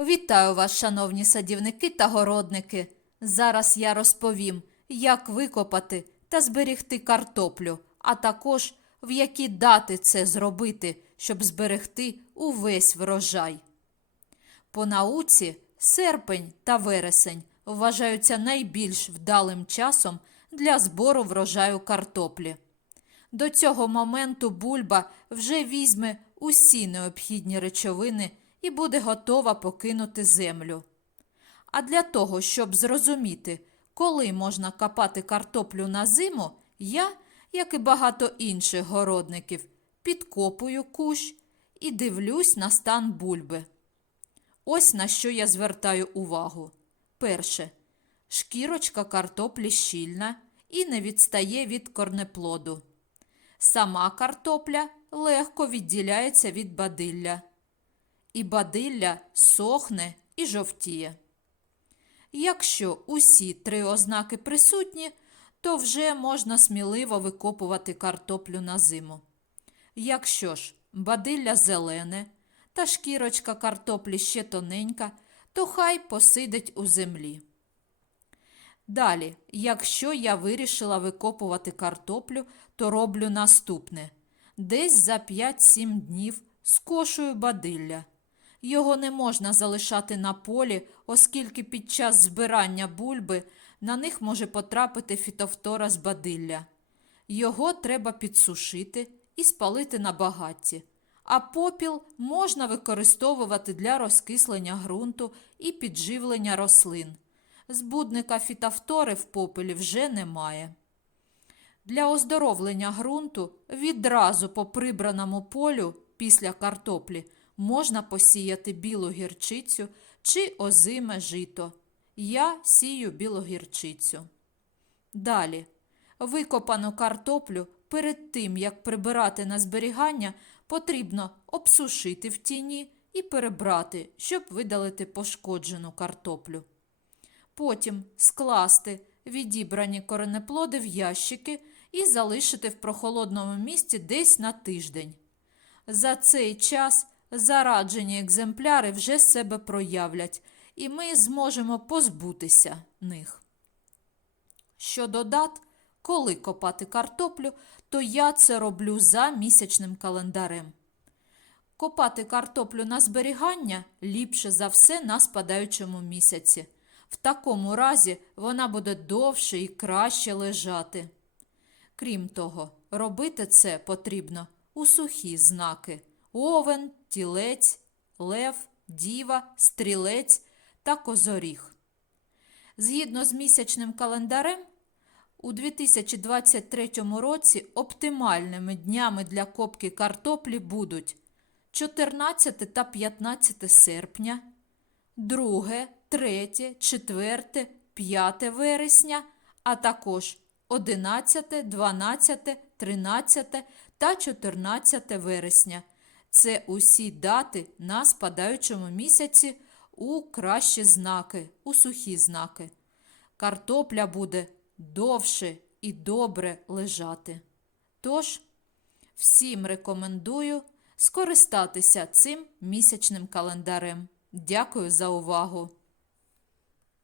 Вітаю вас, шановні садівники та городники. Зараз я розповім, як викопати та зберегти картоплю, а також в які дати це зробити, щоб зберегти увесь врожай. По науці серпень та вересень вважаються найбільш вдалим часом для збору врожаю картоплі. До цього моменту бульба вже візьме усі необхідні речовини і буде готова покинути землю. А для того, щоб зрозуміти, коли можна копати картоплю на зиму, я, як і багато інших городників, підкопую кущ і дивлюсь на стан бульби. Ось на що я звертаю увагу. Перше. Шкірочка картоплі щільна і не відстає від корнеплоду. Сама картопля легко відділяється від бадилля. І бадилля сохне і жовтіє. Якщо усі три ознаки присутні, то вже можна сміливо викопувати картоплю на зиму. Якщо ж бадилля зелене та шкірочка картоплі ще тоненька, то хай посидить у землі. Далі, якщо я вирішила викопувати картоплю, то роблю наступне. Десь за 5-7 днів скошую бадилля. Його не можна залишати на полі, оскільки під час збирання бульби на них може потрапити фітофтора з бадилля. Його треба підсушити і спалити на багатті. А попіл можна використовувати для розкислення ґрунту і підживлення рослин. Збудника фітофтори в попелі вже немає. Для оздоровлення ґрунту відразу по прибраному полю після картоплі можна посіяти білу гірчицю чи озиме жито. Я сію білу гірчицю. Далі. Викопану картоплю перед тим, як прибирати на зберігання, потрібно обсушити в тіні і перебрати, щоб видалити пошкоджену картоплю. Потім скласти відібрані коренеплоди в ящики і залишити в прохолодному місці десь на тиждень. За цей час зараджені екземпляри вже себе проявлять, і ми зможемо позбутися них. Щодо дат, коли копати картоплю, то я це роблю за місячним календарем. Копати картоплю на зберігання ліпше за все на спадаючому місяці. В такому разі вона буде довше і краще лежати. Крім того, робити це потрібно у сухі знаки овен, тілець, лев, діва, стрілець та козоріг. Згідно з місячним календарем, у 2023 році оптимальними днями для копки картоплі будуть 14 та 15 серпня, 2, 3, 4, 5 вересня, а також 11, 12, 13 та 14 вересня. Це усі дати на спадаючому місяці у кращі знаки, у сухі знаки. Картопля буде довше і добре лежати. Тож, всім рекомендую скористатися цим місячним календарем. Дякую за увагу!